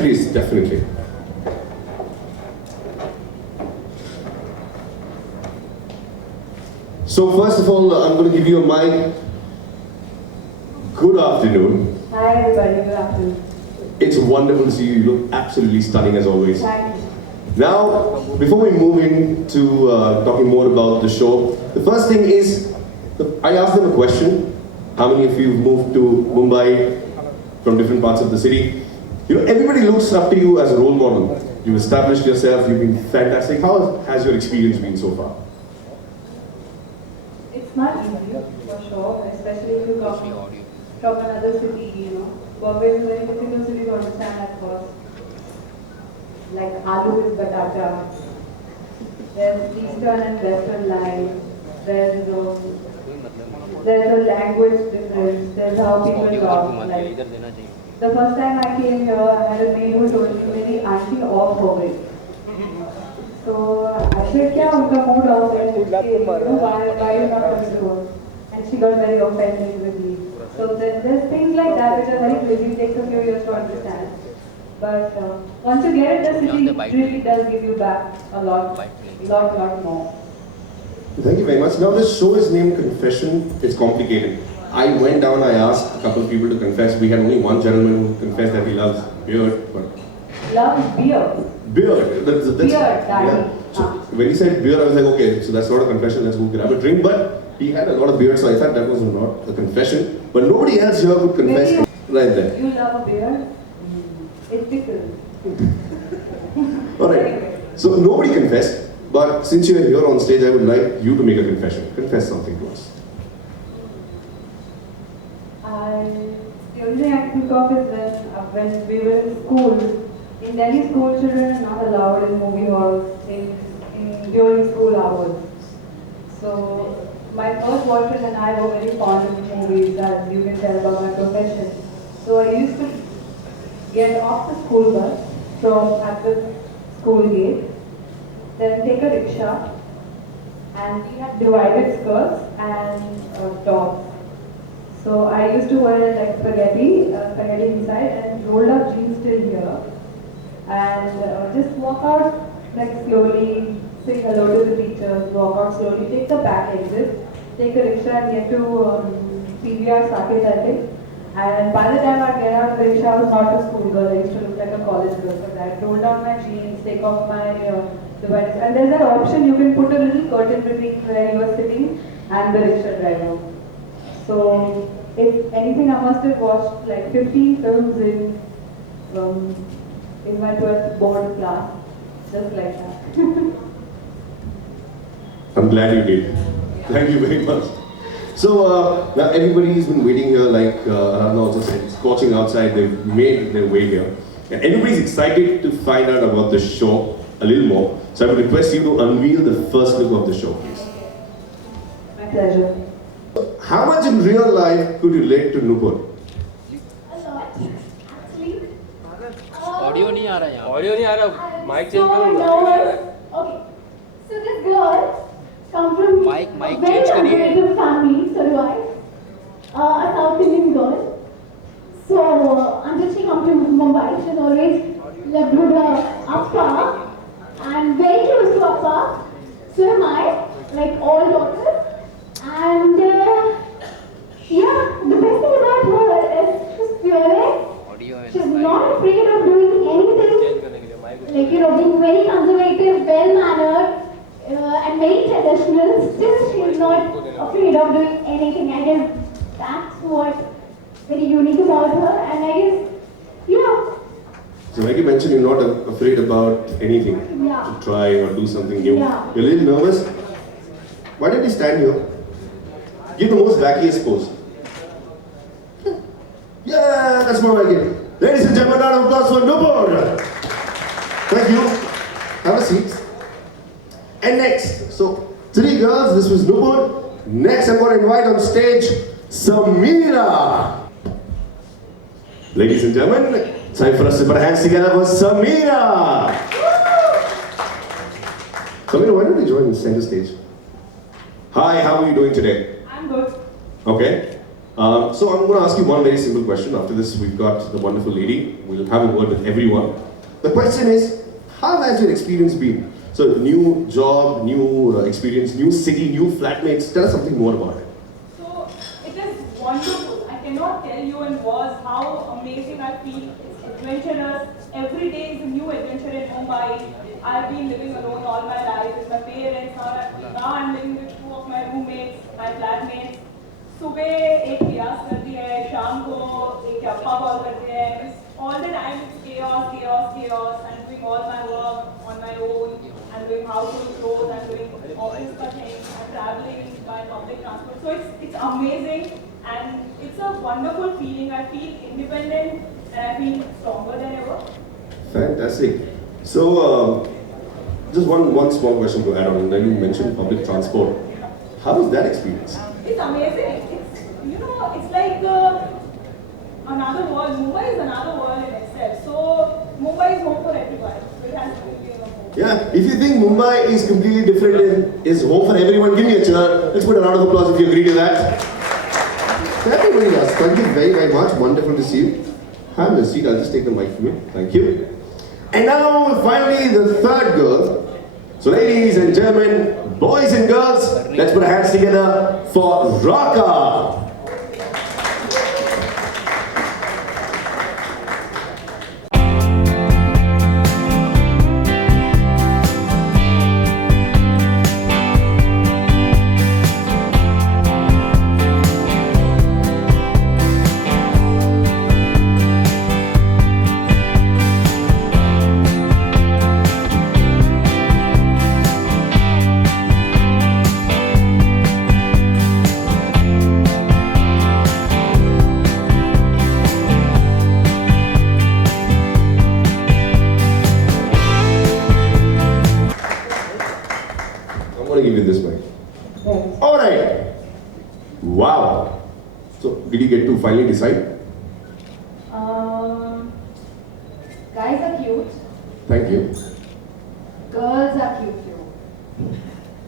please, definitely. So first of all, I'm going to give you a mic. Good afternoon. Hi everybody, good afternoon. It's wonderful to see you. You look absolutely stunning as always. Thank you. Now, before we move into talking more about the show, the first thing is, I asked them a question. How many of you have moved to Mumbai from different parts of the city? You know, everybody looks up to you as a role model. You've established yourself, you've been fantastic. How has your experience been so far? It's not easy, for sure, especially if you come from another city, you know. Bombay is a very difficult city to understand at first. Like aloo is batata. There's eastern and western line. There's a language difference. There's how people talk. Like, the first time I came here, I had a maid who told me, "Meri auntie off ho gayi." So I said, "Kya unka mood off hai? Why you not coming to work?" And she got very offended with me. So there's things like that which are very crazy. It takes a few years to understand. But once you get it, the city really does give you back a lot more. Thank you very much. Now this show is named Confession. It's complicated. I went down, I asked a couple of people to confess. We had only one gentleman who confessed that he loves beard. But loves beer? Beard. That's beer, daddy. Yeah. So when he said beer, I was like, okay, so that's not a confession, let's go grab a drink. But he had a lot of beard, so I thought that was not a confession. But nobody else here could confess right there. You love a beer? It's different. Alright, so nobody confessed, but since you're here on stage, I would like you to make a confession. Confess something to us. The only thing I can think of is when we were in school. In Delhi, school children are not allowed in movie halls during school hours. So my first boyfriend and I were very fond of movies, as you can tell about my profession. So I used to get off the school bus at the school gate, then take a rickshaw, and we had divided skirts and tops. So I used to wear like spaghetti inside and rolled up jeans till here, and just walk out like slowly, say hello to the teachers, walk out slowly, take the back exit, take a rickshaw and get to PVR Saket, I think. And by the time I get out of the rickshaw, I was not a school girl. I used to look like a college girl. So I roll down my jeans, take off my device. And there's an option, you can put a little curtain between where you are sitting and the rickshaw driver. So if anything, I must have watched like 15 films in my 12th board class, just like that. I'm glad you did. Thank you very much. So now everybody's been waiting here, like Aradhana also said, scorching outside. They've made their way here. And everybody's excited to find out about the show a little more. So I would request you to unveil the first look of the show, please. My pleasure. How much in real life could you relate to Nupur? A lot, actually. Audio नहीं आ रहा यहाँ audio नहीं आ रहा mic change So करो okay. So this girl come from Mic a very change करिए conservative family, so do I. A South Indian girl. So until she come to Mumbai, she's always lived with her Appa and very close to Appa. So am I, like all daughters. And yeah, the best thing about her is she's fearless. She's not afraid of doing anything. Like, you know, being very conservative, well-mannered, and very traditional. Still, she's not afraid of doing anything. I guess that's what's very unique about her. And I guess, yeah. So like you mentioned, you're not afraid about anything. Yeah. To try or do something new. Yeah. You're a little nervous. Why don't you stand here? Give the most wackiest pose. Yeah, that's more like it. Ladies and gentlemen, round of applause for Nupur. Thank you. Have a seat. And next, so 3 girls, this was Nupur. Next, I'm going to invite on stage Samira. Ladies and gentlemen, time for us to put our hands together for Samira. Samira, why don't you join the center stage? Hi, how are you doing today? I'm good. Okay. So I'm going to ask you one very simple question. After this, we've got the wonderful lady. We'll have a word with everyone. The question is, how has your experience been? So new job, new experience, new city, new flatmates. Tell us something more about it. So it is wonderful. I cannot tell you in words how amazing I feel. It's adventurous. Every day is a new adventure in Mumbai. I've been living alone all my life with my parents. Now I'm living with two of my roommates, my flatmates. सुबह एक रियाज करती है, शाम को एक अप्पा call करते हैं. All the time it's chaos, chaos, chaos. I'm doing all my work on my own. I'm doing household chores. I'm doing office things. I'm traveling by public transport. So it's amazing and it's a wonderful feeling. I feel independent and I feel stronger than ever. Fantastic. So, just one small question to add on. Then you mentioned public transport. How was that experience? It's amazing. It's like another world. Mumbai is another world in itself. So Mumbai is home for everyone. So it has to be home. Yeah, if you think Mumbai is completely different and is home for everyone, give me a cheer. Let's put a round of applause if you agree to that. Everybody does. Thank you very, very much. Wonderful to see you. Have a seat. I'll just take the mic from you. Thank you. And now, finally, the third girl. So, ladies and gentlemen, boys and girls, let's put our hands together for Raka. Give you this mic. Thanks. All right. Wow. So, did you get to finally decide? Guys are cute. Thank you. Girls are cute too.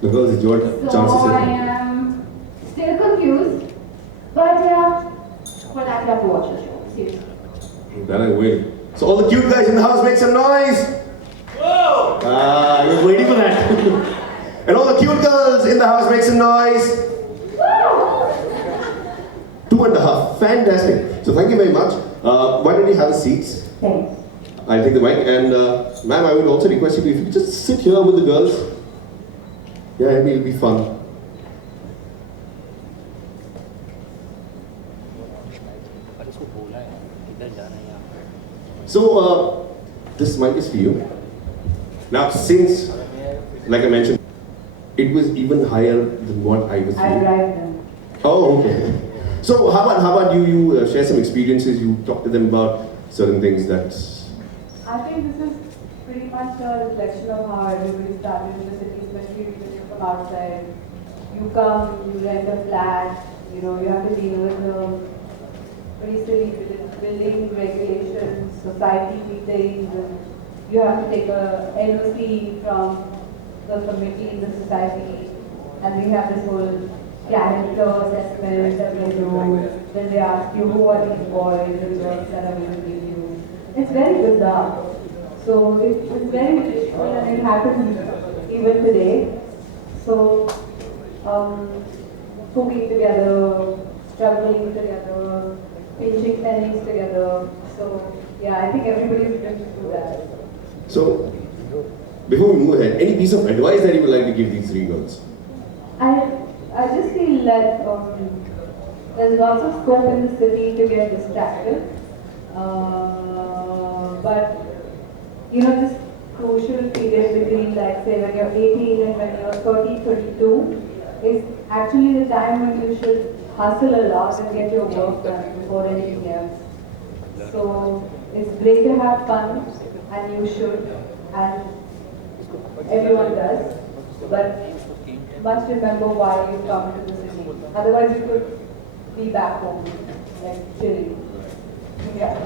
The girls is your So chances. I am still confused. But yeah, well, I love to watch the show. Seriously. Then I win. So, all the cute guys in the house, make some noise. Whoa! I was waiting for that. And all the cute girls in the house, make some noise. 2.5. Fantastic. So thank you very much. Why don't you have a seat? Thanks. I'll take the mic. And ma'am, I would also request you if you could just sit here with the girls. Yeah, it'll be fun. So this mic is for you. Now, since, like I mentioned, it was even higher than what I was I doing. drive them. Oh, okay. So how about you share some experiences, you talk to them about certain things that... I think this is pretty much a reflection of how everybody started in the city, especially when you're from outside. You come, you rent a flat, you have to deal with the pretty silly building regulations, society meetings, and you have to take a NOC from the committee in the society, and we have this whole character assessment that we do. Then they ask you who are these boys and girls that are going to give you. It's very bizarre. So it's very beautiful and it happens even today. So cooking together, struggling together, pinching pennies together. So yeah, I think everybody's been through that. So, before we move ahead, any piece of advice that you would like to give these three girls? I just feel that there's lots of scope in the city to get distracted. But this crucial period between, like, say, when you're 18 and when you're 30, 32 is actually the time when you should hustle a lot and get your work done before anything else. So it's great to have fun, and you should, and everyone does. But must remember why you come to the city. Otherwise, you could be back home, like chilling. Yeah.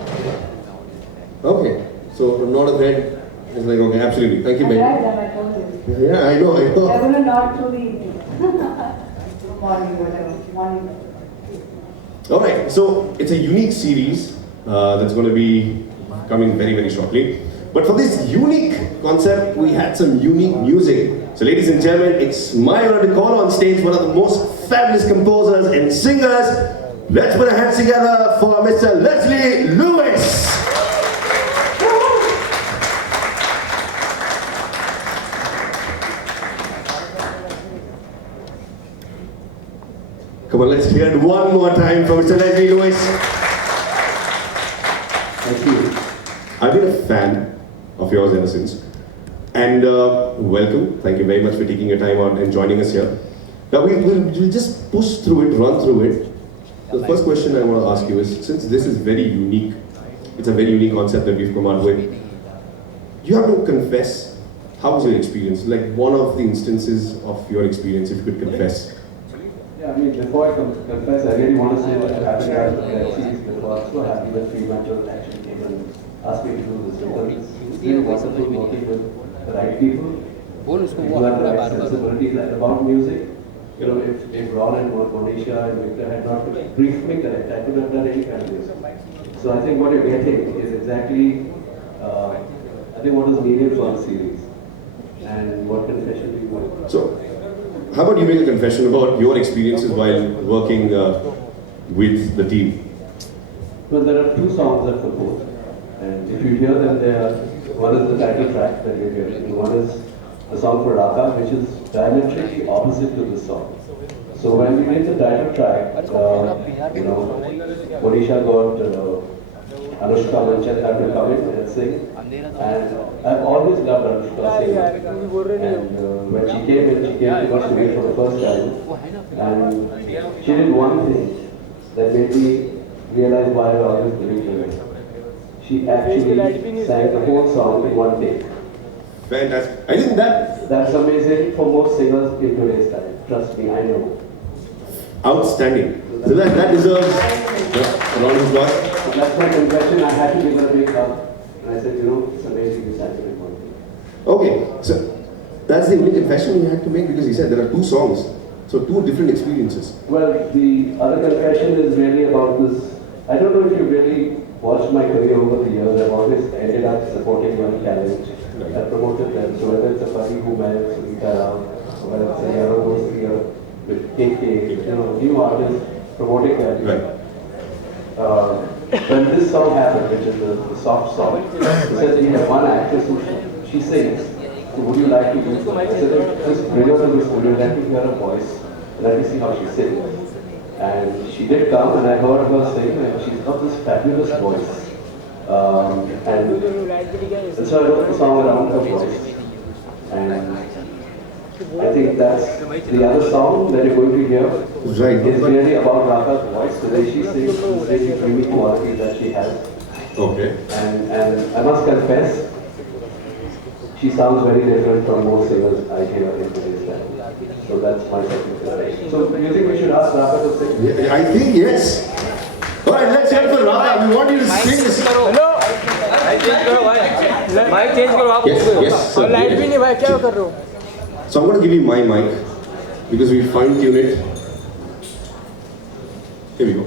Okay, so nod of head is like, okay, absolutely. Thank you, I Ben. drive them, I told you. Yeah, I know. I'm gonna nod through the evening. Morning, whatever. Morning. All right, so it's a unique series that's going to be coming very, very shortly. But for this unique concept, we had some unique music. So ladies and gentlemen, it's my honor to call on stage one of the most fabulous composers and singers. Let's put our hands together for Mr. Leslie Lewis. Come on, let's hear it one more time from Mr. Leslie Lewis. Thank you. I've been a fan of yours ever since. And welcome. Thank you very much for taking your time out and joining us here. Now we'll just push through it, run through it. The first question I want to ask you is, since this is very unique, it's a very unique concept that we've come out with, you have to confess, how was your experience? Like one of the instances of your experience, if you could confess. Yeah, I mean, before I confess, I really want to say that I'm happy that series, because I was so happy that Fremental actually came and asked me to do this, because it's really wonderful working with the right people who have the right sensibilities about music. You know, if Ron and Monisha and Victor had not briefed me correct, I could have done any kind of music. So I think what you're getting is exactly, I think what is needed for the series and what confession we want. So, how about you make a confession about your experiences while working with the team? Well, there are two songs that composed, and if you hear them, one is the title track that you're hearing, and one is the song for Raka, which is diametrically opposite to this song. So when we made the title track, you know, Monisha got Anushka Manchanda to come in and sing, and I've always loved Anushka singing. And when she came to us to meet for the first time, and she did one thing that made me realize why I always believed in her. She actually sang the whole song in one take. Fantastic. I think that's amazing for most singers in today's time. Trust me, I know. Outstanding. So that deserves a round of applause. So that's my confession. I had to give her a big hug. And I said, you know, it's amazing you sang it in one take. Okay, so that's the only confession you had to make, because he said there are two songs. So two different experiences. Well, the other confession is really about this. I don't know if you really watched my career over the years. I've always ended up supporting young talent. I've promoted them. So whether it's a Pari Humayun, Sunita Ram, or whether it's a Yaro Dosti or with KK, you know, new artists promoting them. Right. When this song happened, which is the soft song, he said we have one actress who she sings. So would you like to do so? I said, just bring her to the studio, let me hear her voice, let me see how she sings. And she did come, and I heard her sing, and she's got this fabulous voice. And so I wrote the song around her voice. And I think that's the other song that you're going to hear. Right. Is really about Raka's voice. The way she sings, the very dreamy quality that she has. Okay. And I must confess, she sounds very different from most singers I hear in today's time. So that's my second confession. So do you think we should ask Raka to sing? Yeah, I think yes. All right, let's hear for Raka. We want you to sing this. Hello mike change करो भाई mic change करो आप Yes, और light भी नहीं भाई क्या कर रहे हो So I'm going to give you my mic because we fine-tune it. Here we go.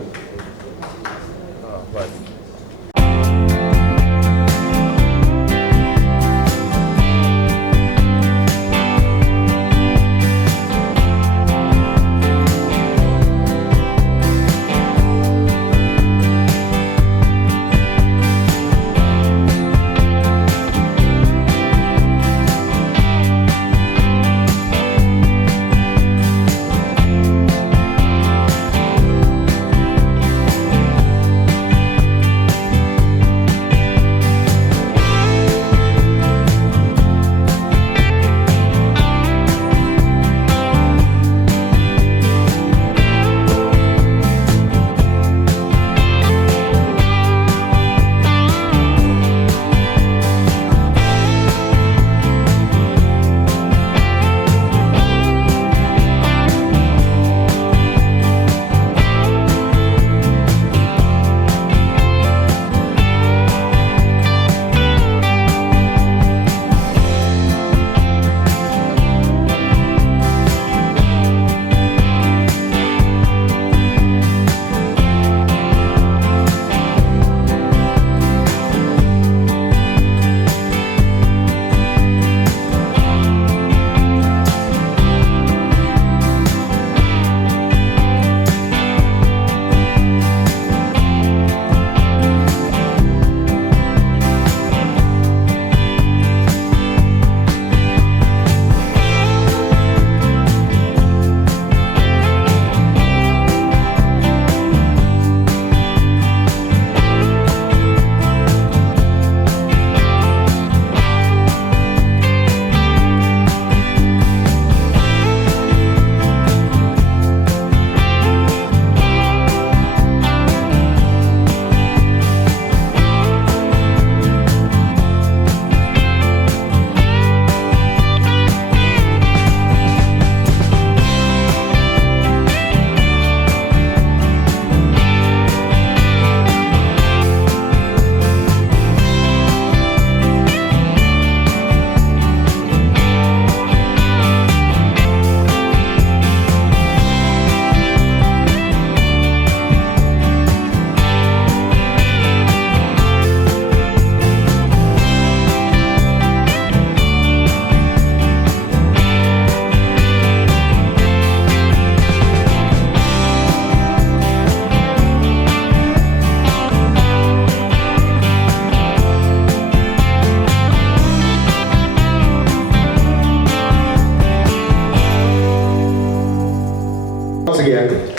actually happy.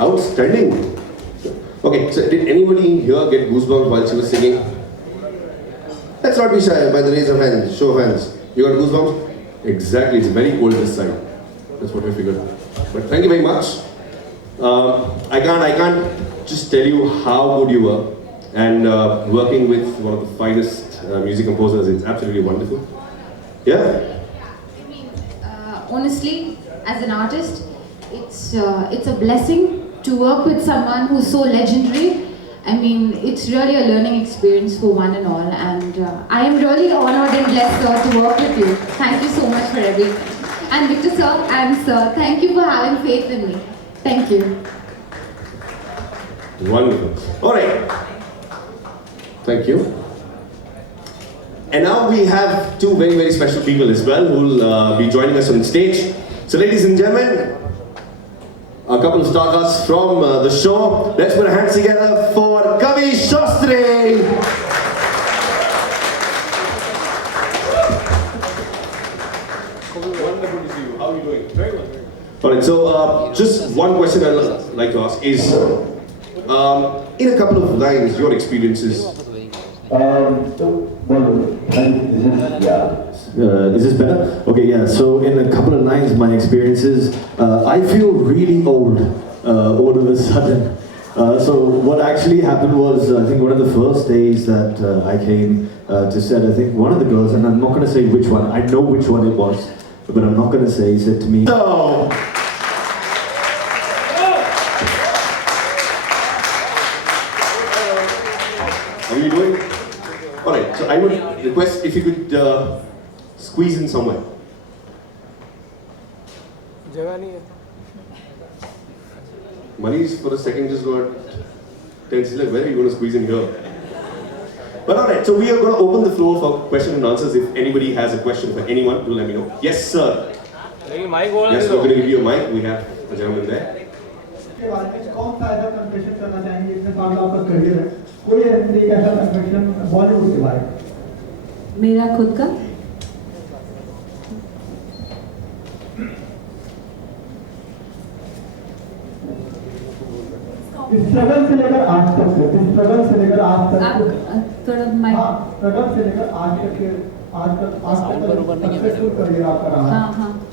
Outstanding. Okay, so did anybody here get goosebumps while she was singing? Let's not be shy by the raise of hands, show of hands. You got goosebumps? Exactly, it's very cold this side. That's what we figured. But thank you very much. I can't just tell you how good you were. And working with one of the finest music composers, it's absolutely wonderful. Yeah? I mean, honestly, as an artist, it's a blessing to work with someone who's so legendary. I mean, it's really a learning experience for one and all, and I am really honored and blessed, sir, to work with you. Thank you so much for everything. And Victor, sir, and sir, thank you for having faith in me. Thank you. Wonderful. All right. Thank you. And now we have two very, very special people as well who will be joining us on stage. So, ladies and gentlemen, a couple of stars from the show. Let's put our hands together for Kavi Shastri. Wonderful to see you. How are you doing? Very well. All right. So, just one question I'd like to ask is, in a couple of lines, your experiences. Is this better? Okay, yeah. So in a couple of lines, my experiences, I feel really old all of a sudden. So what actually happened was, I think one of the first days that I came to set, I think one of the girls, and I'm not going to say which one, I know which one it was, but I'm not going to say, said to me, No. How are you doing? All right. So I would request if you could squeeze in somewhere. Manish for a second just got tense. Like, where are you going to squeeze in here? But all right, so we are going to open the floor for question and answers. If anybody has a question for anyone, do let me know. Yes, sir. Yes, we're going to give you a mic. We have a gentleman there. कौन सा ऐसा confession करना चाहेंगे जिसमें साथ आपका career है कोई एक ऐसा कन्फेशन बॉलीवुड के बारे में मेरा खुद का स्ट्रगल से लेकर आज तक स्ट्रगल से लेकर आज तक थोड़ा माइक स्ट्रगल से लेकर आज तक सक्सेसफुल करियर आपका रहा है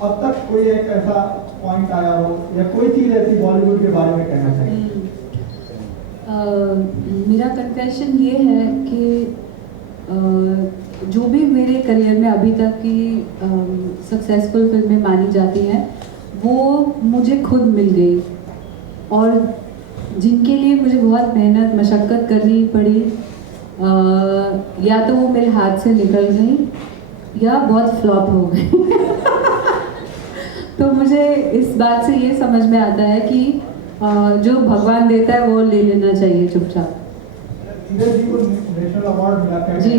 अब तक कोई एक ऐसा पॉइंट आया हो या कोई चीज ऐसी बॉलीवुड के बारे में कहना चाहिए मेरा कन्फेशन ये है कि जो भी मेरे करियर में अभी तक की सक्सेसफुल फिल्में मानी जाती हैं वो मुझे खुद मिल गई और जिनके लिए मुझे बहुत मेहनत मशक्क़त करनी पड़ी या तो वो मेरे हाथ से निकल गई या बहुत फ्लॉप हो गई तो मुझे इस बात से ये समझ में आता है कि जो भगवान देता है वो ले लेना चाहिए चुपचाप जी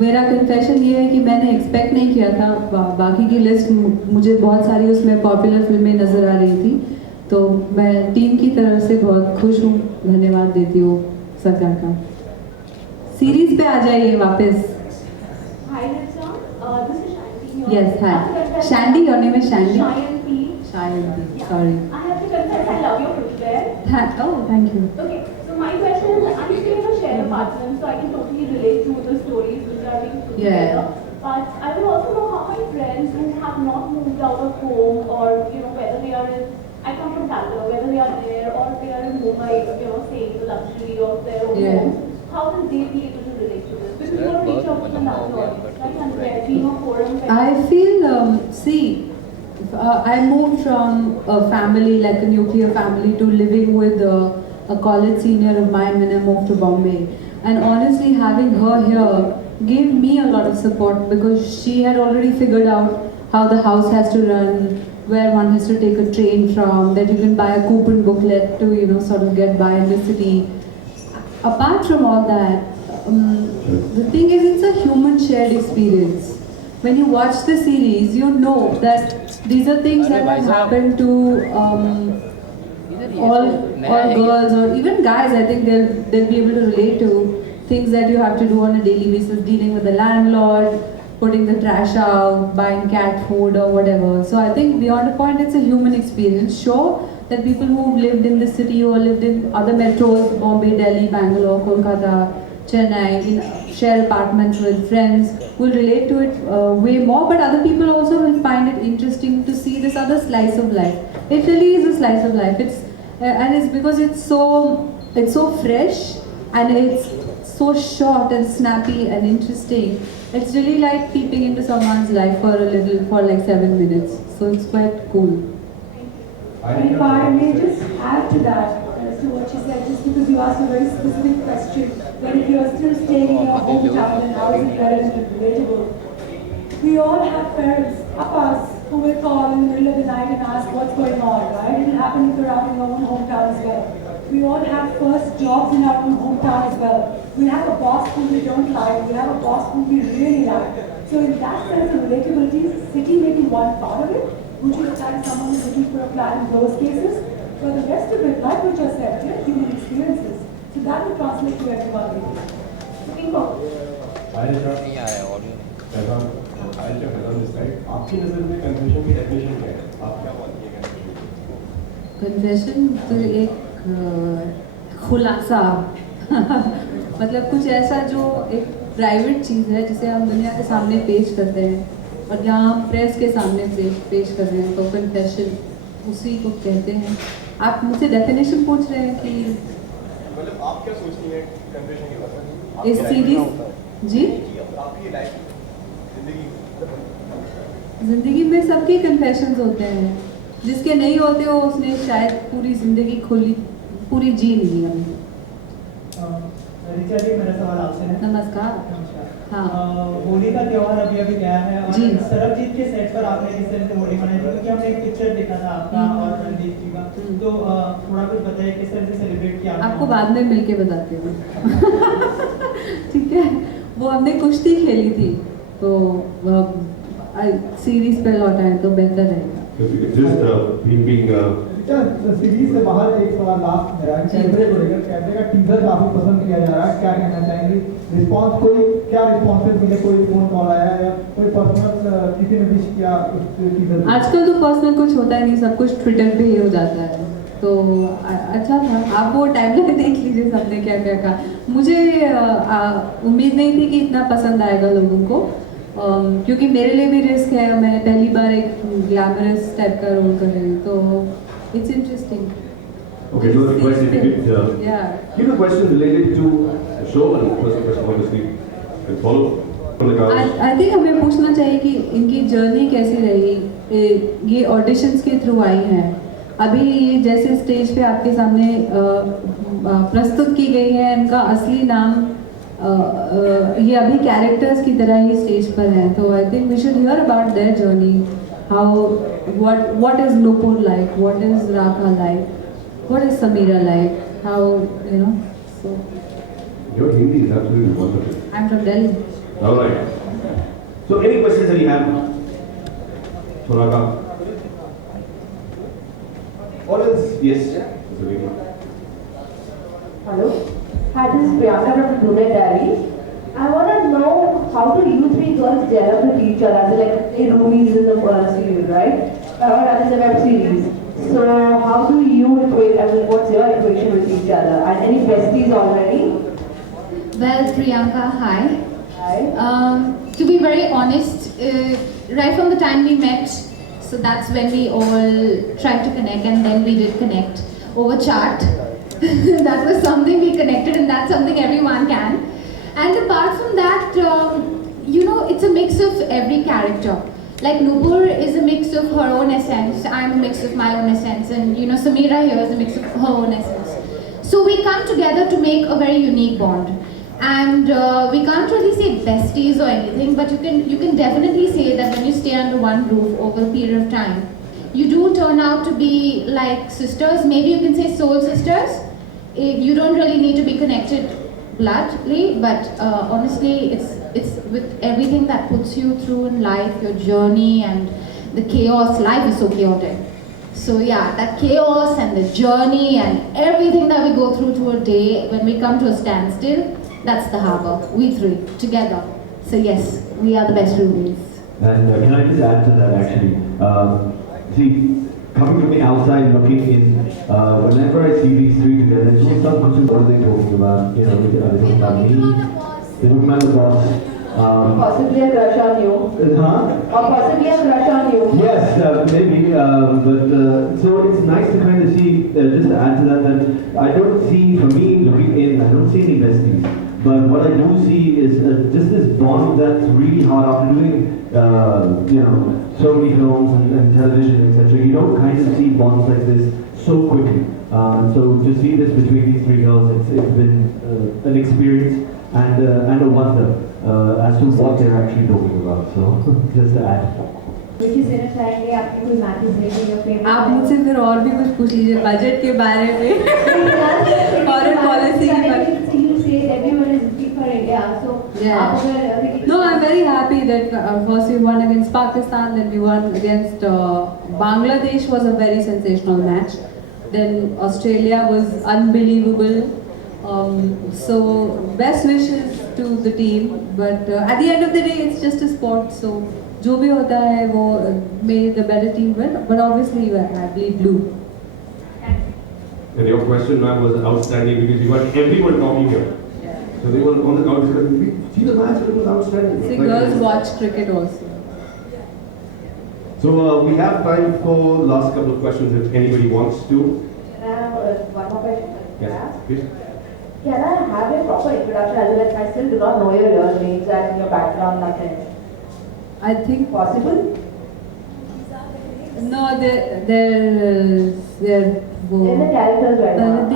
मेरा कन्फेशन ये है कि मैंने एक्सपेक्ट नहीं किया था बाकी की लिस्ट मुझे बहुत सारी उसमें पॉपुलर फिल्में नज़र आ रही थी तो मैं टीम की तरफ से बहुत खुश हूँ धन्यवाद देती हूँ सरकार का सीरीज पे आ जाइए वापस Yes, hi. Shandy, your name is Shandy? Shayanti, sorry. I have to confess, I love your footwear. Oh, thank you. Okay, so my question is, I'm just going to share apartment so I can totally relate to the stories which are being put together. But I will also know how my friends who have not moved out of home or, whether they are in, I come from Calcutta, whether they are there or they are in Mumbai, staying the luxury of their own home, how will they be able to relate to this? Because you want to reach out to the larger audience, right? And being a forum. I feel, I moved from a family, like a nuclear family, to living with a college senior of mine when I moved to Bombay. And honestly, having her here gave me a lot of support because she had already figured out how the house has to run, where one has to take a train from, that you can buy a coupon booklet to, sort of get by in the city. Apart from all that, the thing is, it's a human shared experience. When you watch the series, you know that these are things that have happened to all girls or even guys. I think they'll be able to relate to things that you have to do on a daily basis, dealing with the landlord, putting the trash out, buying cat food or whatever. So I think beyond a point, it's a human experience. Sure, that people who've lived in the city or lived in other metros, Bombay, Delhi, Bangalore, Kolkata, Chennai, share apartments with friends, will relate to it way more, but other people also will find it interesting to see this other slice of life. It really is a slice of life. And it's because it's so fresh and it's so short and snappy and interesting. It's really like peeping into someone's life for like 7 minutes. So it's quite cool. If I may just add to that, as to what she said, just because you asked a very specific question, that if you're still staying in your hometown and how is it relevant and relatable? We all have parents, us, who will call in the middle of the night and ask what's going on, right? It will happen if you're out in your own hometown as well. We all have first jobs in our own hometown as well. We have a boss who we don't like, we have a boss who we really like. So in that sense of relatability, city may be one part of it, which you look at someone who's looking for a plan in those cases. But the rest of it, like what you said, human experiences. So that will translate to everyone. Looking forward. आपकी नज़र में confession की definition क्या है? आप क्या मानती हैं कन्फेशन तो एक खुलासा मतलब कुछ ऐसा जो एक प्राइवेट चीज़ है जिसे हम दुनिया के सामने पेश करते हैं और यहाँ हम प्रेस के सामने पेश कर रहे हैं, तो कन्फेशन उसी को कहते हैं। आप मुझसे डेफिनेशन पूछ रहे हैं कि मतलब आप क्या सोचती हैं कन्फेशन के बारे में? इस सीरीज जी आपकी लाइफ जिंदगी में सबके कन्फेशंस होते हैं, जिसके नहीं होते हो उसने शायद पूरी जिंदगी पूरी जी नहीं है। रिचा जी, मेरा सवाल आपसे है। नमस्कार। हाँ, होली का त्योहार अभी गया है और जी। सरबजीत के सेट पर आपने किस तरह से होली मनाई? क्योंकि हमने एक पिक्चर देखा था आपका और रणदीप जी का, तो थोड़ा कुछ बताइए किस तरह से सेलिब्रेट किया आपको बाद में मिलके बताती हूँ। ठीक है, वो हमने कुश्ती खेली थी, तो सीरीज पे लौटा है तो बेहतर रहेगा। सीरीज से बाहर एक सवाल लास्ट मेरा है, कैमरे को लेकर। कैमरे का टीजर काफी पसंद किया जा रहा है, क्या कहना चाहेंगे? रिस्पांस क्या रिस्पॉन्सेस मिले? कोई फोन कॉल आया या कोई पर्सनल किसी ने विश किया उस टीजर? आजकल तो पर्सनल कुछ होता ही नहीं, सब कुछ ट्विटर पे ही हो जाता है, तो अच्छा था। आप वो टाइमलाइन देख लीजिए, सबने क्या क्या कहा। मुझे उम्मीद नहीं थी कि इतना पसंद आएगा लोगों को, क्योंकि मेरे लिए भी रिस्क है। मैं पहली बार एक ग्लैमरस टाइप का रोल कर रही हूँ, तो it's interesting. Okay, so the question, if you could give a question related to the show, and first question obviously can follow. I think हमें पूछना चाहिए कि इनकी जर्नी कैसी रही। ये ऑडिशंस के थ्रू आई हैं, अभी ये जैसे स्टेज पे आपके सामने प्रस्तुत की गई है, इनका असली नाम ये अभी कैरेक्टर्स की तरह ही स्टेज पर हैं, तो I think we should hear about their journey, how what is Nupur like, what is Raka like, what is Samira like, how, you know, so. Your Hindi is absolutely wonderful. I'm from Delhi. All right. So any questions that you have for Raka? What is, yes, Hello. Hi, this is Priyanka from Fremental Diary. I want to know, how do you three girls gel up with each other? As like play roomies in the series, right? Or as in the web series. So how do you equate? I mean, what's your equation with each other? And any besties already? Well, Priyanka, hi. Hi. To be very honest, right from the time we met, so that's when we all tried to connect, and then we did connect over chat. That was something we connected, and that's something everyone can. And apart from that, you know, it's a mix of every character. Like Nupur is a mix of her own essence, I'm a mix of my own essence, and you know, Samira here is a mix of her own essence. So we come together to make a very unique bond. And we can't really say besties or anything, but you can definitely say that when you stay under one roof over a period of time, you do turn out to be like sisters. Maybe you can say soul sisters. You don't really need to be connected bloodly, but honestly, it's with everything that puts you through in life, your journey and the chaos. Life is so chaotic. So yeah, that chaos and the journey and everything that we go through to a day, when we come to a standstill, that's the harbor. We three together. So yes, we are the best roomies. And can I just add to that actually? See, coming from the outside looking in, whenever I see these three together, it's just some question, what are they talking about? You know, are they talking about me? They're talking about the boss. Possibly a crush on you. Huh? Or possibly a crush on you. Yes, maybe, but so it's nice to kind of see, just to add to that, that I don't see, for me looking in, I don't see any besties. But what I do see is just this bond that's really hard after doing, you know, so many films and television, etc. You don't kind of see bonds like this so quickly. So to see this between these three girls, it's been an experience and a wonder as to what they're actually talking about. So just to add. Which is in a time day आपकी कोई matches देखी your favorite? आप मुझसे फिर और भी कुछ पूछ लीजिए बजट के बारे में और पॉलिसी के बारे में. You say everyone is looking for India, so yeah. No, I'm very happy that first we won against Pakistan, then we won against Bangladesh was a very sensational match. Then Australia was unbelievable. So best wishes to the team, but at the end of the day, it's just a sport. So जो भी होता है वो may the better team win, but obviously you are bleed blue. And your question, ma'am, was outstanding because you got everyone talking here. Yeah. So they were on the couch discussing, see the match, it was outstanding. See, girls watch cricket also. So we have time for last couple of questions if anybody wants to. Can I have one more question? Yes, please. Can I have a proper introduction as well as I still do not know your real names and your background, nothing? I think possible. No, they're the characters right now.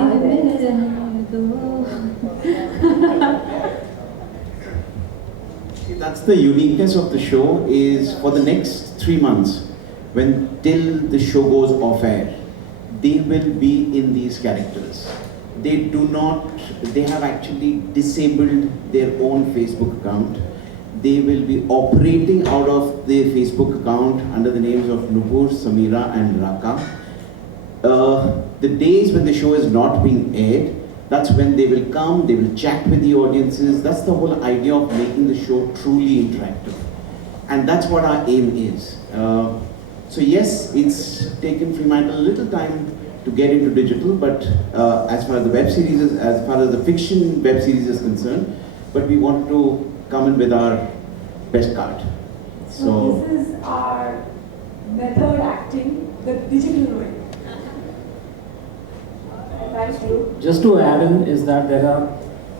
That's the uniqueness of the show is for the next 3 months, when till the show goes off air, they will be in these characters. They have actually disabled their own Facebook account. They will be operating out of their Facebook account under the names of Nupur, Samira and Raka. The days when the show is not being aired, that's when they will come, they will chat with the audiences. That's the whole idea of making the show truly interactive. And that's what our aim is. So yes, it's taken Fremantle a little time to get into digital, but as far as the web series is, as far as the fiction web series is concerned, but we want to come in with our best card. So this is our method acting the digital way. Thank you. Just to add in is that there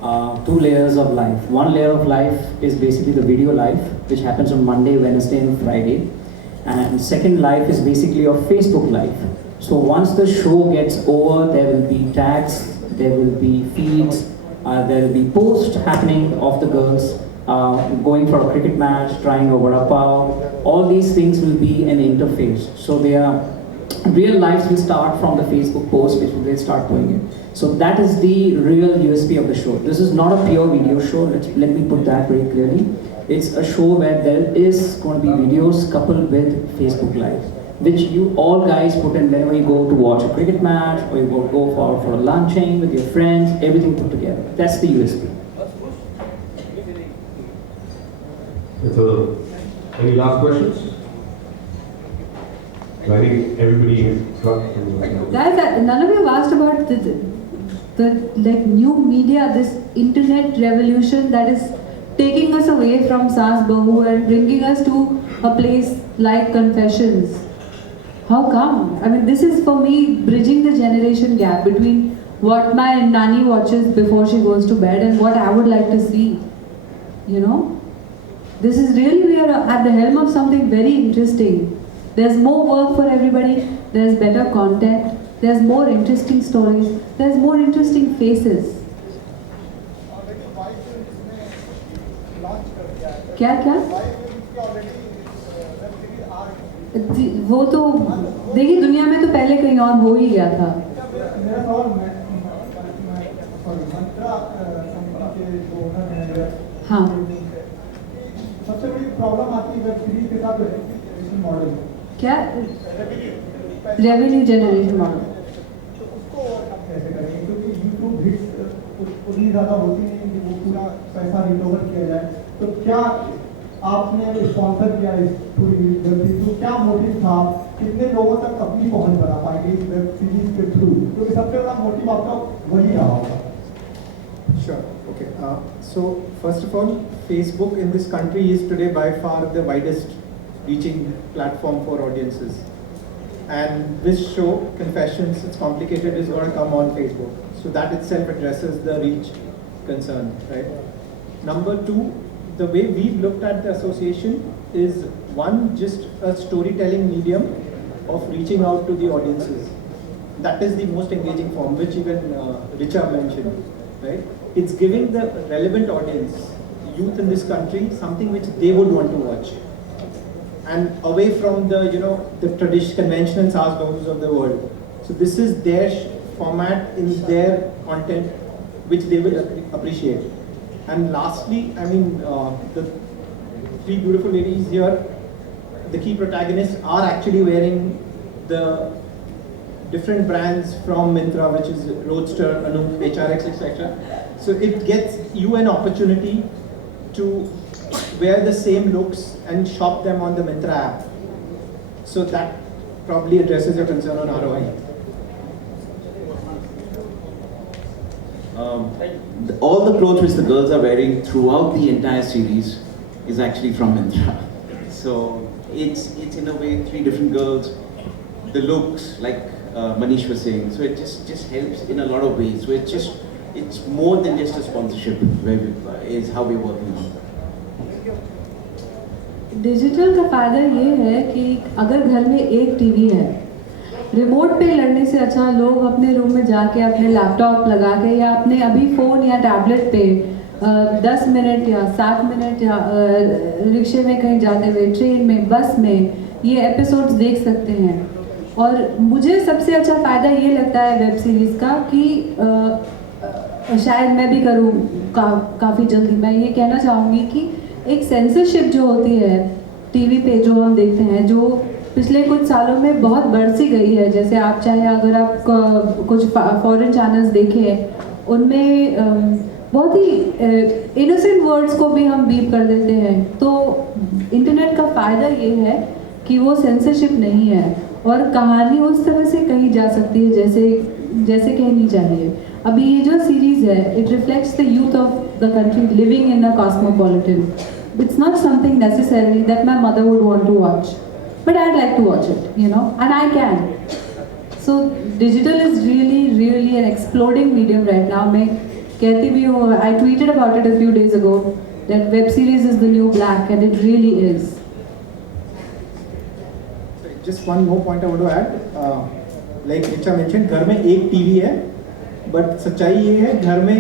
are 2 layers of life. One layer of life is basically the video life, which happens on Monday, Wednesday and Friday. And second life is basically your Facebook life. So once the show gets over, there will be tags, there will be feeds, there will be posts happening of the girls going for a cricket match, trying a vada pav. All these things will be an interface. So their real lives will start from the Facebook post, which they start doing it. So that is the real USP of the show. This is not a pure video show. Let me put that very clearly. It's a show where there is going to be videos coupled with Facebook Live, which you all guys put in whenever you go to watch a cricket match or you go for a lunching with your friends, everything put together. That's the USP. So, any last questions? I think everybody has got. Guys, none of you have asked about the like new media, this internet revolution that is taking us away from Saas Bahu and bringing us to a place like Confessions. How come? I mean, this is for me bridging the generation gap between what my Nani watches before she goes to bed and what I would like to see. You know? This is really, we are at the helm of something very interesting. There's more work for everybody, there's better content, there's more interesting stories, there's more interesting faces. क्या? वो तो देखिए दुनिया में तो पहले कहीं और हो ही गया था. हाँ. सबसे बड़ी प्रॉब्लम आती है वेब सीरीज के साथ रेवेन्यू मॉडल. क्या? Revenue generation model. तो उसको कैसे करेंगे क्योंकि यूट्यूब हिट्स उतनी ज़्यादा होती नहीं कि वो पूरा पैसा रिकवर किया जाए, तो क्या आपने स्पॉन्सर किया इस पूरी वेब सीरीज, तो क्या मोटिव था, कितने लोगों तक अपनी पहुंच बना पाएंगे इस वेब सीरीज के थ्रू, क्योंकि सबसे बड़ा मोटिव आपका वही रहा होगा? Sure. Okay. So first of all, Facebook in this country is today by far the widest reaching platform for audiences. And this show, Confessions, It's Complicated, is going to come on Facebook. So that itself addresses the reach concern, right? Number two, the way we've looked at the association is one, just a storytelling medium of reaching out to the audiences. That is the most engaging form, which even Richa mentioned, right? It's giving the relevant audience, youth in this country, something which they would want to watch. And away from the, the traditional conventional SaaS logos of the world. So this is their format in their content, which they will appreciate. And lastly, I mean, the three beautiful ladies here, the key protagonists are actually wearing the different brands from Myntra, which is Roadster, Anup, HRX, etc. So it gets you an opportunity to wear the same looks and shop them on the Myntra app. So that probably addresses your concern on ROI. All the clothes which the girls are wearing throughout the entire series is actually from Myntra. So it's in a way three different girls. The looks, like Manish was saying, so it just helps in a lot of ways. So it's more than just a sponsorship, is how we're working on. Digital का फ़ायदा ये है कि अगर घर में एक TV है, रिमोट पे लड़ने से अच्छा लोग अपने रूम में जाके अपने लैपटॉप लगा के या अपने अभी फ़ोन या टैबलेट पे 10 मिनट या 7 मिनट या रिक्शे में कहीं जाते हुए, ट्रेन में, बस में ये एपिसोड्स देख सकते हैं. और मुझे सबसे अच्छा फ़ायदा ये लगता है वेब सीरीज़ का कि शायद मैं भी करूँ काफ़ी जल्दी. मैं ये कहना चाहूँगी कि एक सेंसरशिप जो होती है टीवी पे जो हम देखते हैं, जो पिछले कुछ सालों में बहुत बढ़ सी गई है. जैसे आप चाहे अगर आप कुछ फॉरेन चैनल्स देखें, उनमें बहुत ही इनोसेंट वर्ड्स को भी हम बीप कर देते हैं. तो इंटरनेट का फ़ायदा ये है कि वो सेंसरशिप नहीं है और कहानी उस तरह से कही जा सकती है जैसे कहनी चाहिए. अभी ये जो सीरीज़ है, it reflects the youth of the country living in a cosmopolitan. It's not something necessarily that my mother would want to watch, but I'd like to watch it, and I can. So digital is really an exploding medium right now. मैं कहती भी हूँ, I tweeted about it a few days ago that web series is the new black, and it really is. Just one more point I want to add. Like Richa mentioned, घर में एक TV है, but सच्चाई ये है घर में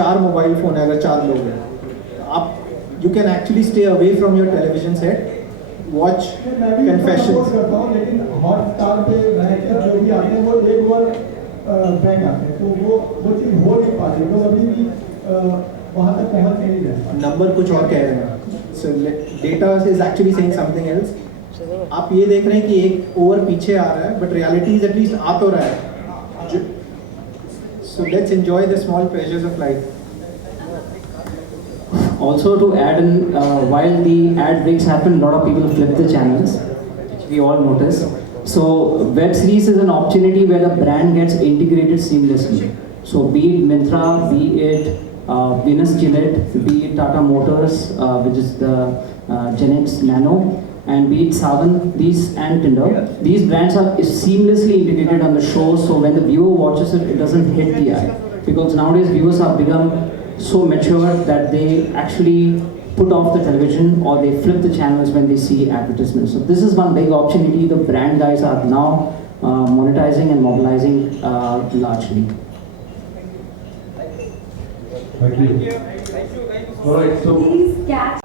4 mobile phone है अगर 4 लोग हैं. आप you can actually stay away from your television set, watch Confessions. लेकिन हॉटस्टार पे जो भी आते हैं वो एक बार बैक आते हैं, तो वो चीज़ हो नहीं पाती, लोग अभी भी वहाँ तक पहुँच नहीं रहे. नंबर कुछ और कह रहे हैं. So data is actually saying something else. आप ये देख रहे हैं कि एक ओवर पीछे आ रहा है, but reality is at least आ तो रहा है. So let's enjoy the small pleasures of life. Also to add in, while the ad breaks happen, a lot of people flip the channels, which we all notice. So web series is an opportunity where the brand gets integrated seamlessly. So be it Myntra, be it Venus Gillette, be it Tata Motors, which is the Genetics Nano, and be it Savan, and Tinder. These brands are seamlessly integrated on the show, so when the viewer watches it, it doesn't hit the eye. Because nowadays viewers have become so mature that they actually put off the television or they flip the channels when they see advertisements. So this is one big opportunity the brand guys are now monetizing and mobilizing largely. Thank you. All right, so please catch.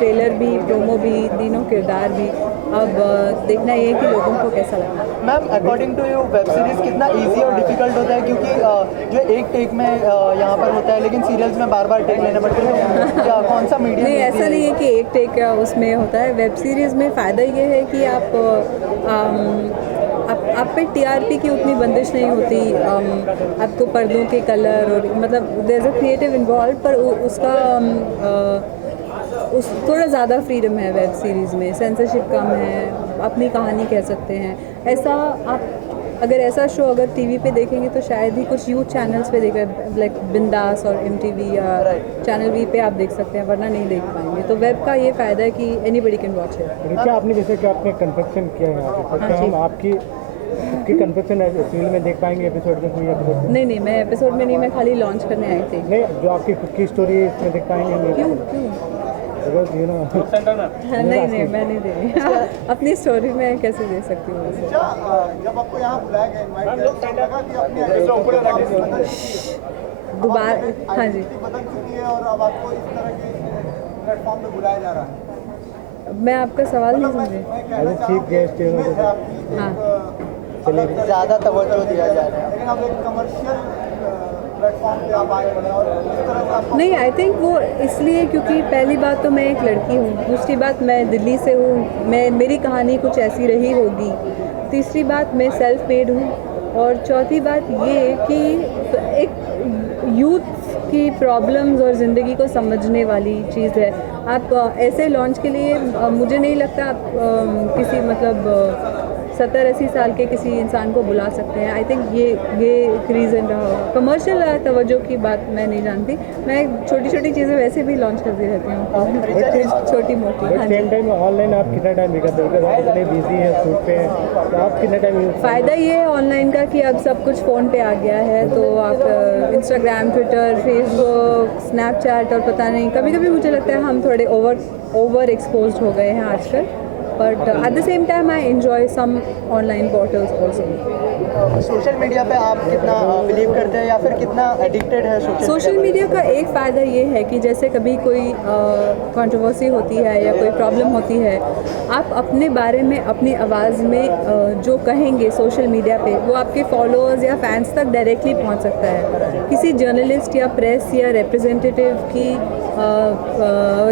Trailer भी, promo भी, तीनों किरदार भी। अब देखना ये है कि लोगों को कैसा लगा। Ma'am according to you web series कितना इजी और डिफिकल्ट होता है, क्योंकि जो एक टेक में यहाँ पर होता है लेकिन सीरियल्स में बार बार टेक लेना पड़ता है, तो क्या कौन सा मीडियम? नहीं, ऐसा नहीं है कि एक टेक उसमें होता है। वेब सीरीज़ में फ़ायदा ये है कि आप पे टीआरपी की उतनी बंदिश नहीं होती। आपको पर्दों के कलर और मतलब there is a creative involve, पर उसका थोड़ा ज़्यादा फ्रीडम है वेब सीरीज़ में, सेंसरशिप कम है, अपनी कहानी कह सकते हैं। ऐसा आप अगर ऐसा शो अगर टीवी पे देखेंगे तो शायद ही कुछ यूथ चैनल्स पे देखें, लाइक बिंदास और एमटीवी या चैनल वी पे आप देख सकते हैं, वरना नहीं देख पाएंगे। तो वेब का ये फ़ायदा है कि anybody can watch it. Richa, आपने जैसे कि आपने कन्फेक्शन किया है यहाँ पे, क्या हम आपकी कन्फेक्शन सीरियल में देख पाएंगे एपिसोड में कोई एपिसोड? नहीं, मैं एपिसोड में नहीं, मैं खाली लॉन्च करने आई थी। नहीं, जो आपकी खुद की स्टोरी है इसमें देख पाएंगे? क्यों? नहीं, मैं नहीं दे रही। अपनी स्टोरी में कैसे दे सकती हूँ? जब आपको यहाँ बुलाया गया इनवाइट लगा कि अपनी दोबारा, हाँ जी, बदल चुकी है और अब आपको इस तरह के प्लेटफॉर्म पे बुलाया जा रहा है? मैं आपका सवाल नहीं समझी। चीफ गेस्ट हाँ, ज़्यादा तवज्जो दिया जा रहा है, लेकिन अब एक कमर्शियल प्लेटफॉर्म पे आप आए हैं और इस तरह से आप नहीं, आई थिंक वो इसलिए क्योंकि पहली बात तो मैं एक लड़की हूँ, दूसरी बात मैं दिल्ली से हूँ, मेरी कहानी कुछ ऐसी रही होगी, तीसरी बात मैं सेल्फ मेड हूँ, और चौथी बात ये कि एक यूथ की प्रॉब्लम्स और ज़िंदगी को समझने वाली चीज़ है। आप ऐसे लॉन्च के लिए मुझे नहीं लगता आप किसी मतलब 70-80 साल के किसी इंसान को बुला सकते हैं। आई थिंक ये एक रीज़न रहा होगा। कमर्शियल तवज्जो की बात मैं नहीं जानती, मैं छोटी छोटी चीज़ें वैसे भी लॉन्च करती रहती हूँ, छोटी मोटी। हाँ, सेम टाइम ऑनलाइन आप कितना टाइम निकालते हो? आप इतने बिजी हैं, शूट पे हैं, तो आप कितना टाइम? फ़ायदा ये है ऑनलाइन का कि अब सब कुछ फ़ोन पे आ गया है, तो आप इंस्टाग्राम, ट्विटर, फेसबुक, स्नैपचैट और पता नहीं, कभी कभी मुझे लगता है हम थोड़े ओवर एक्सपोज्ड हो गए हैं आजकल, but at the same time I enjoy some online portals also. Social media पे आप कितना बिलीव करते हैं या फिर कितना एडिक्टेड है सोशल मीडिया का एक फ़ायदा ये है कि जैसे कभी कोई कंट्रोवर्सी होती है या कोई प्रॉब्लम होती है, आप अपने बारे में अपनी आवाज़ में जो कहेंगे सोशल मीडिया पे, वो आपके फॉलोअर्स या फैंस तक डायरेक्टली पहुंच सकता है। किसी जर्नलिस्ट या प्रेस या रिप्रेजेंटेटिव की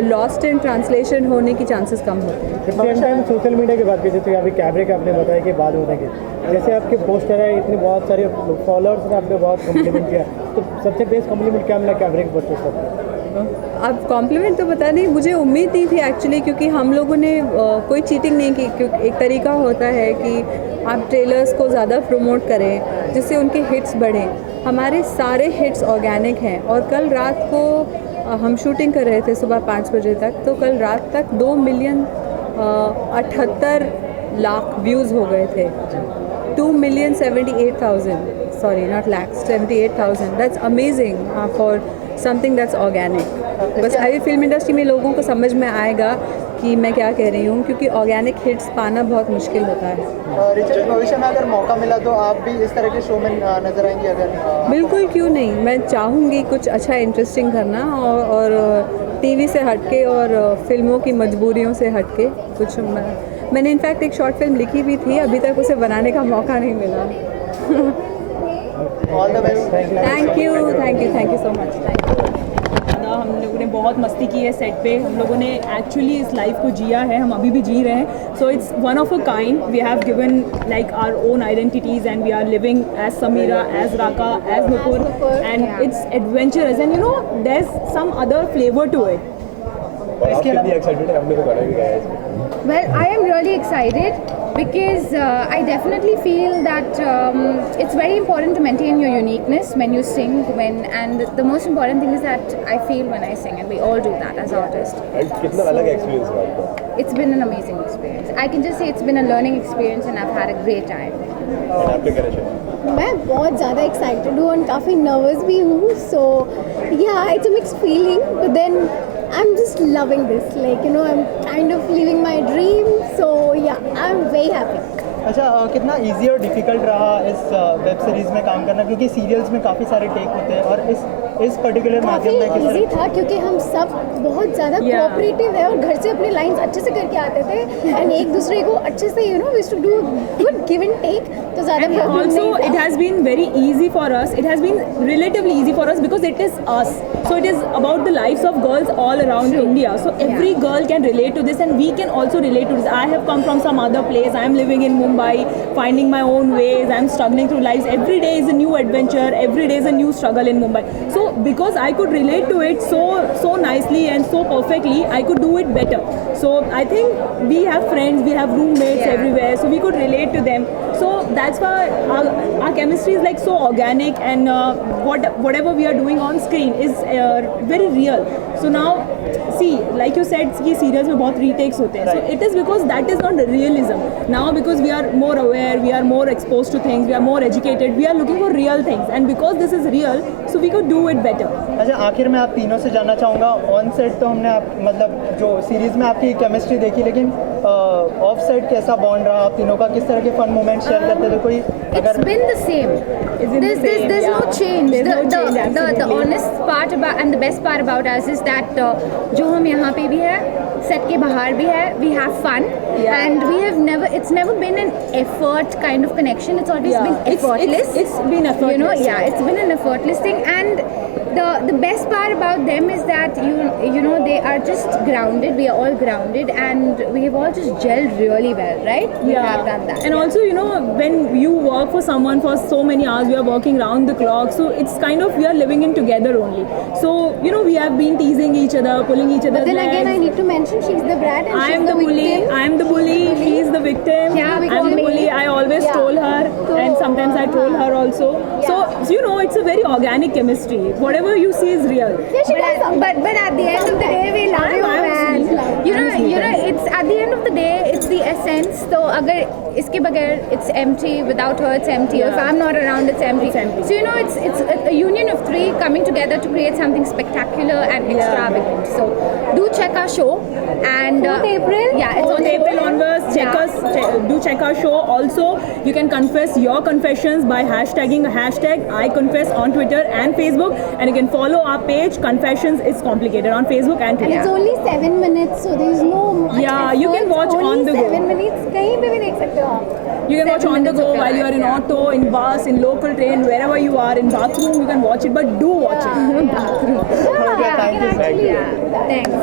लॉस्ट इन ट्रांसलेशन होने की चांसेस कम होते हैं। सोशल मीडिया की बात की, जैसे अभी कैमरे का आपने बताया कि बाद होने के, जैसे आपके पोस्टर है, इतने बहुत सारे फॉलोअर्स ने आपने बहुत कॉम्प्लीमेंट किया, तो सबसे बेस्ट कॉम्प्लीमेंट क्या मिला कैमरे के पोस्टर से? अब कॉम्प्लीमेंट तो पता नहीं, मुझे उम्मीद नहीं थी एक्चुअली, क्योंकि हम लोगों ने कोई चीटिंग नहीं की। क्योंकि एक तरीका होता है कि आप ट्रेलर्स को ज़्यादा प्रमोट करें जिससे उनके हिट्स बढ़ें। हमारे सारे हिट्स ऑर्गेनिक हैं, और कल रात को हम शूटिंग कर रहे थे सुबह 5 बजे तक, तो कल रात तक 2,78,00,000 व्यूज़ हो गए थे। 2,78,000, sorry not lakhs, 78,000, that's amazing for something that's organic। बस आई फिल्म इंडस्ट्री में लोगों को समझ में आएगा कि मैं क्या कह रही हूँ, क्योंकि ऑर्गेनिक हिट्स पाना बहुत मुश्किल होता है। रिचा, भविष्य में अगर मौका मिला तो आप भी इस तरह के शो में नजर आएंगी? अगर बिल्कुल, क्यों नहीं, मैं चाहूँगी कुछ अच्छा इंटरेस्टिंग करना, और टीवी से हटके और फिल्मों की मजबूरियों से हटके कुछ। मैंने इनफैक्ट एक शॉर्ट फिल्म लिखी भी थी, अभी तक उसे बनाने का मौका नहीं मिला। All the best. Thank you so much. हम लोगों ने बहुत मस्ती की है सेट पे, हम लोगों ने एक्चुअली इस लाइफ को जिया है, हम अभी भी जी रहे हैं। So it's one of a kind, we have given like our own identities and we are living as Sameera, as Raka, as Nupur, and it's adventurous and you know there is some other flavour to it. इसके लिए excited है, हमने तो गाना भी गाया है इसमें। Well, I am really excited because I definitely feel that it's very important to maintain your uniqueness when you sing, and the most important thing is that I feel when I sing, and we all do that as artists. कितना अलग experience रहा आपका? It's been an amazing experience. I can just say it's been a learning experience and I've had a great time. आपके क्या reaction? मैं बहुत ज़्यादा excited हूँ और काफ़ी नर्वस भी हूँ, so yeah, it's a mixed feeling, but then I'm just loving this, like, you know, I'm kind of living my dream, so yeah, I'm very happy. अच्छा कितना इजी और डिफिकल्ट रहा इस वेब सीरीज में काम करना, क्योंकि सीरियल्स में काफ़ी सारे टेक होते हैं और इस पर्टिकुलर माध्यम में किस इजी था क्योंकि हम सब बहुत ज़्यादा कोऑपरेटिव है और घर से अपनी लाइंस अच्छे से करके आते थे एंड एक दूसरे को अच्छे से we to do good give and take, तो ज़्यादा प्रॉब्लम also नहीं it has been very easy for us, it has been relatively easy for us because it is us, so it is about the lives of girls all around India, so every girl can relate to this and we can also relate to this. I have come from some other place, I am living in Mumbai, finding my own ways, I am struggling through lives, every day is a new adventure, every day is a new struggle in Mumbai, so because I could relate to it so nicely and so perfectly, I could do it better. So I think we have friends, we have roommates everywhere, so we could relate to them, so that's why our chemistry is like so organic and whatever we are doing on screen is very real. So now see, like you said कि serials में बहुत retakes होते हैं, so it is because that is not realism. Now because we are more aware, we are more exposed to things, we are more educated, we are looking for real things and because this is real, so we could do it better. अच्छा आखिर में आप तीनों से जानना चाहूँगा, on set तो हमने मतलब जो सीरीज में आपकी केमिस्ट्री देखी, लेकिन ऑफ सेट कैसा बॉन्ड रहा आप तीनों का, किस तरह के फन मोमेंट शेयर करते थे कोई? It's been the same. There's no change. The honest part about and the best part about us is that जो हम यहाँ पे भी है, set के बाहर भी है, we have fun and we have it's never been an effort kind of connection. It's always been effortless. It's been effortless. It's been an effortless thing, and the best part about them is that they are just grounded. We are all grounded and we have all just gelled really well, right? We have done that. And also when you work for someone for so many hours, we are working round the clock, so it's kind of we are living in together only, so we have been teasing each other, pulling each other's But then legs. again, I need to mention she's the brat and I am the bully, he is the victim. Yeah, we I'm call the bully, me. I always troll her and sometimes I troll her also. So it's a very organic chemistry. Whatever you see is real. Yeah, she does. But at the end of the day, we love you, man. It's at the end of the day, it's the essence. So agar iske bagair, it's empty. Without her, it's empty. If I'm not around, it's empty. So it's a union of three coming together to create something spectacular and extravagant. So do check our show. And 4th April. Yeah, it's 4th on April onwards. Do check our show. Also, you can confess your confessions by hashtagging #IConfess on Twitter and Facebook, and you can follow our page Confessions is Complicated on Facebook and Twitter. And it's only 7 minutes, so there's no much effort. You can watch on the go. 7 minutes, कहीं पे भी देख सकते हो आप. You can watch on the go while you are in auto, in bus, in local train, wherever you are, in bathroom. You can watch it, but do watch it. Thanks.